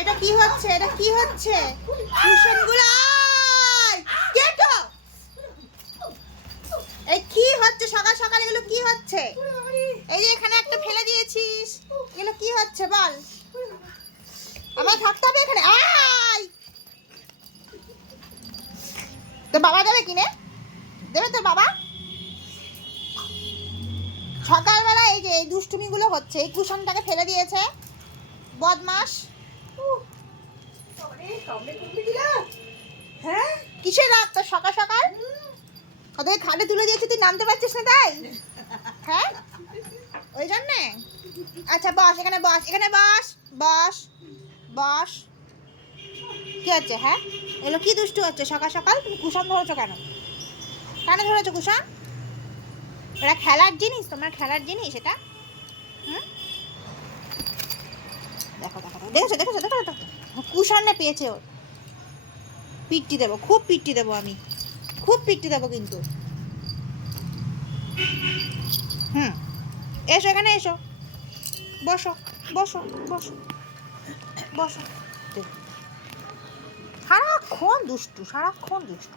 এটা কি হচ্ছে? এটা কি হচ্ছে? কুশনগুলো কেটো। এই কি হচ্ছে সকাল সকাল? এগুলো কি হচ্ছে? এই যে এখানে একটা ফেলে দিয়েছিস, এগুলো কি হচ্ছে বল? আমার থাকতে হবে এখানে। আয়, তোর বাবা দেবে কিনে? দেবে তোর বাবা? সকালবেলা এই যে এই দুষ্টুমিগুলো হচ্ছে, এই কুশনটাকে ফেলে দিয়েছে বদমাস। হ্যাঁ, কিসের রাগ তোর সকাল সকাল? ওদের খাটে তুলে দিয়েছি, তুই নামতে পারছিস না তাই? হ্যাঁ, ওই জন্যে। আচ্ছা বস, এখানে বস, এখানে বস, বস, বস। কি হচ্ছে? হ্যাঁ, এগুলো কি দুষ্টু হচ্ছে সকাল সকাল? তুমি কুশন ধরেছো কেন? কেন ধরেছো কুশন? এটা খেলার জিনিস, তোমার খেলার জিনিস এটা। হুম, দেখো দেখো দেখেছো দেখেছো দেখো দেখো, কুশনে পেয়েছে ওর। পিট্টি দেবো, খুব পিট্টি দেবো আমি, খুব পিট্টি দেবো কিন্তু। হুম, এসো এখানে এসো, বসো বসো বসো বসো। সারাক্ষণ দুষ্টু, সারাক্ষণ দুষ্টু।